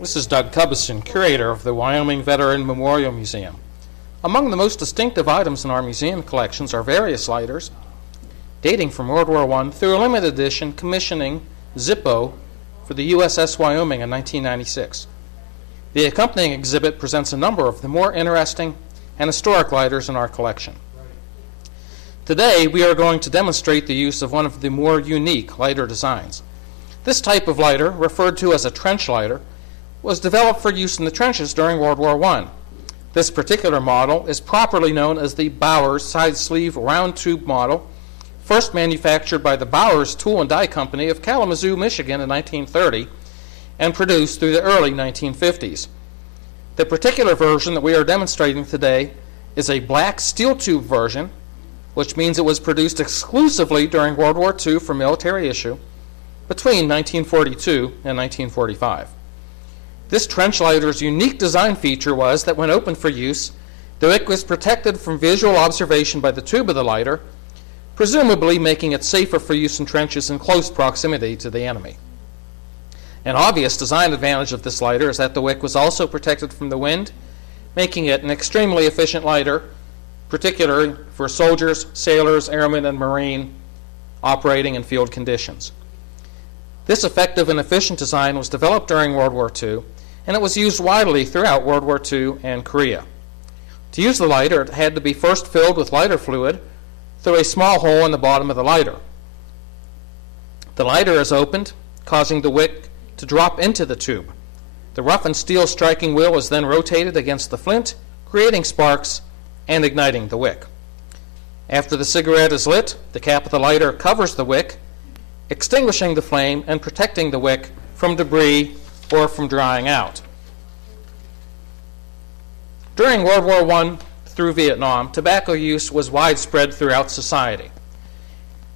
This is Doug Cubison, curator of the Wyoming Veterans Memorial Museum. Among the most distinctive items in our museum collections are various lighters dating from World War I through a limited edition commissioning Zippo for the USS Wyoming in 1996. The accompanying exhibit presents a number of the more interesting and historic lighters in our collection. Today, we are going to demonstrate the use of one of the more unique lighter designs. This type of lighter, referred to as a trench lighter, was developed for use in the trenches during World War I. This particular model is properly known as the Bowers side sleeve round tube model, first manufactured by the Bowers Tool and Die Company of Kalamazoo, Michigan in 1930 and produced through the early 1950s. The particular version that we are demonstrating today is a black steel tube version, which means it was produced exclusively during World War II for military issue between 1942 and 1945. This trench lighter's unique design feature was that when opened for use, the wick was protected from visual observation by the tube of the lighter, presumably making it safer for use in trenches in close proximity to the enemy. An obvious design advantage of this lighter is that the wick was also protected from the wind, making it an extremely efficient lighter, particularly for soldiers, sailors, airmen, and marine operating in field conditions. This effective and efficient design was developed during World War II, and it was used widely throughout World War II and Korea. To use the lighter, it had to be first filled with lighter fluid through a small hole in the bottom of the lighter. The lighter is opened, causing the wick to drop into the tube. The roughened steel striking wheel is then rotated against the flint, creating sparks and igniting the wick. After the cigarette is lit, the cap of the lighter covers the wick, extinguishing the flame and protecting the wick from debris or from drying out. During World War I through Vietnam, tobacco use was widespread throughout society.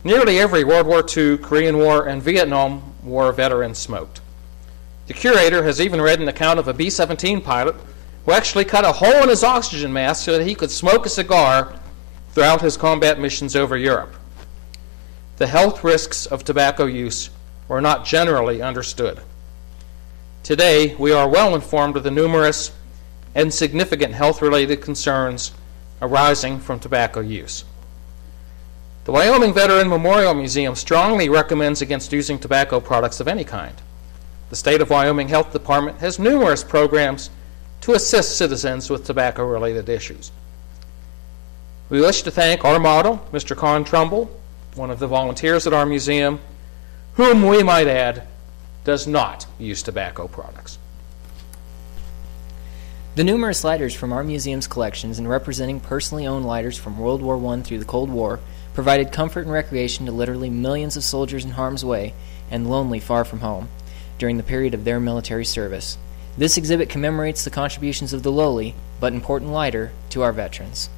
Nearly every World War II, Korean War, and Vietnam War veteran smoked. The curator has even read an account of a B-17 pilot who actually cut a hole in his oxygen mask so that he could smoke a cigar throughout his combat missions over Europe. The health risks of tobacco use were not generally understood. Today, we are well informed of the numerous and significant health-related concerns arising from tobacco use. The Wyoming Veterans Memorial Museum strongly recommends against using tobacco products of any kind. The State of Wyoming Health Department has numerous programs to assist citizens with tobacco-related issues. We wish to thank our model, Mr. Con Trumbull, one of the volunteers at our museum, whom we might add does not use tobacco products. The numerous lighters from our museum's collections and representing personally owned lighters from World War I through the Cold War provided comfort and recreation to literally millions of soldiers in harm's way and lonely far from home during the period of their military service. This exhibit commemorates the contributions of the lowly but important lighter to our veterans.